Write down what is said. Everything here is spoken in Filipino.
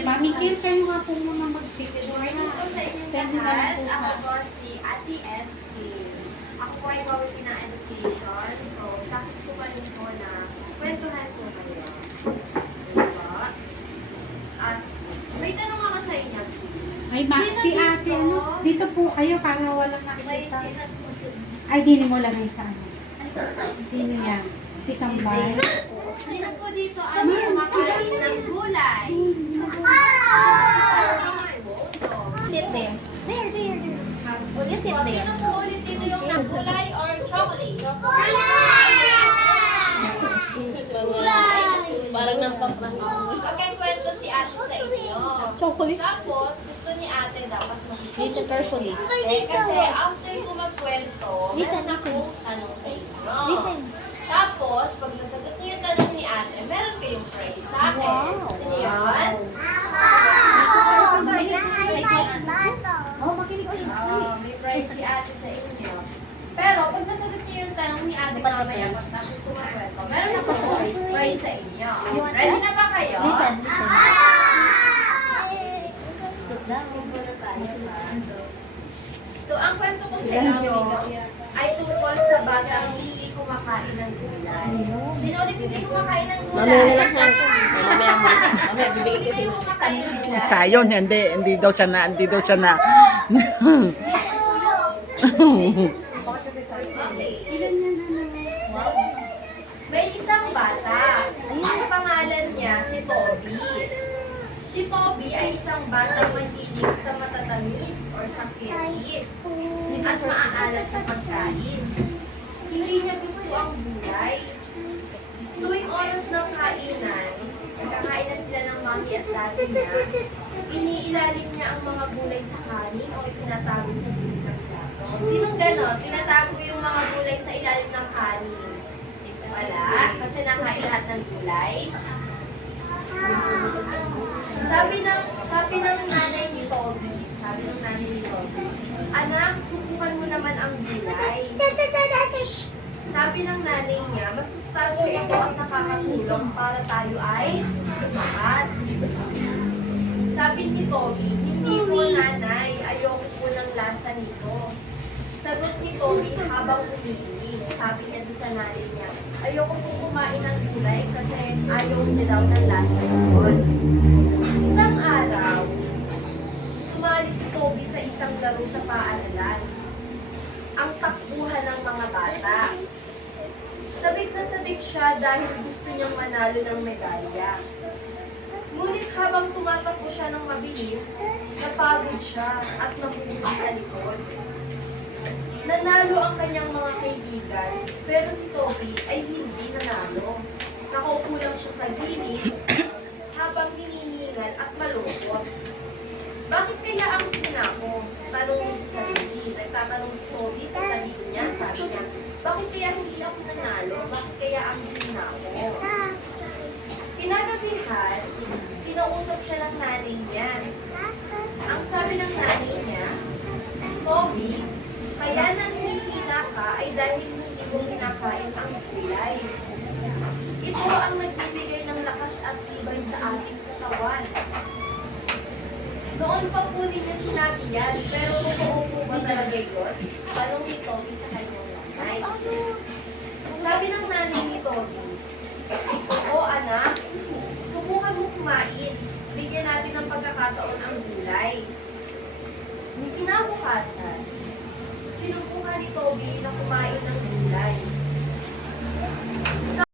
Mami Kim, kayo nga po muna mag-picture. Send nyo na lang po sa... Ako si Ate SK. Ako po ay bawal ng education. So, sa akin po kanin po na kwentuhan po kayo. Diba? At may tanong ako sa inyo. Ay, si ate, ano? Dito po kayo para walang May nakikita. sinat po sila. Ay, dini mo lagay sa ano. Sino yan? Si Kambay? Sino po dito ang kumakain ng gulay? Sit there. There. Will you sit there? Sino po ulit dito yung gulay or chocolate? Parang nampaprahin. Pagkikwento si Asha sa inyo. Chocolate? Tapos, gusto ni ate dapat Listen carefully. Kasi after ko magkwento, Listen, meron akong tanong sa inyo. Listen. Tapos, pag nasagot niyo yung tanong ni ate, meron kayong prize sa akin. Wow. Gusto niyo yun? Oh, makinig ulit. May prize si ate sa inyo. Pero, pag nasagot niyo yung tanong ni ate mamaya, tapos ko magkwento, meron akong prize sa inyo. Ready na ba kayo? Listen. Sit down. So, ang kwento ko sa inyo ay tungkol sa batang hindi kumakain ng gulay. Sino ulit hindi kumakain ng gulay? Mamaya, bibigyan Hindi kayo kumakain ng Si gulay. Sayon, hindi daw siya na. Okay. May isang bata. Ang pangalan niya si Toby. Si Toby ay isang batang mahilig sa matatamis or sa candies at maaalat na pagkain. Hindi niya gusto ang gulay. Tuwing oras ng kainan, nagkakain na sila ng mami at daddy niya, iniilalim niya ang mga gulay sa kanin o itinatago sa gulay ng plato. Sinong gano'n? Tinatago yung mga gulay sa ilalim ng kanin. Wala, kasi nakain lahat ng gulay. Sabi ng nanay ni Toby, anak, subukan mo naman ang gulay. Sabi ng nanay niya, masustansya ito at nakakatulong para tayo ay tumakas. Sabi ni Toby, hindi po nanay, ayoko po ng lasa nito. Sagot ni Toby habang umiinig. Sabi niya doon sa nanay niya, ayoko po kumain ng gulay kasi ayaw niya daw ng lasa nito. Isang araw, sumali si Toby sa isang laro sa paaralan. Ang takbuhan ng mga bata. Sabik na sabik siya dahil gusto niyang manalo ng medalya. Ngunit habang tumatakbo siya ng mabilis, napagod siya at nabubuhay sa likod. Nanalo ang kanyang mga kaibigan, pero si Toby ay hindi nanalo. Nakaupo lang siya sa gilid habang hinihingal at malungkot. Bakit kaya ang tinako? Tanong niya sa sarili. Nagtatanong si Toby sa sarili niya. Sabi niya, bakit kaya hindi ako nanalo? Bakit kaya ang tinako? Kinagabihan, kinausap siya ng nanay niya. Ang sabi ng nanay niya, Toby, kaya nanghihina ka ay dahil hindi mo kinakain ang gulay. Ito ang nagbibigay ng lakas at tibay sa ating katawan. Noon pa po ninyo sinabi yan, pero totoo po ba talaga yun? Tanong ni Toby sa kanyang nanay. Sabi ng nanay ni Toby, o anak, subukan mo kumain. Bigyan natin ng pagkakataon ang gulay. Kinabukasan, sinubukan ni Toby na kumain ng gulay.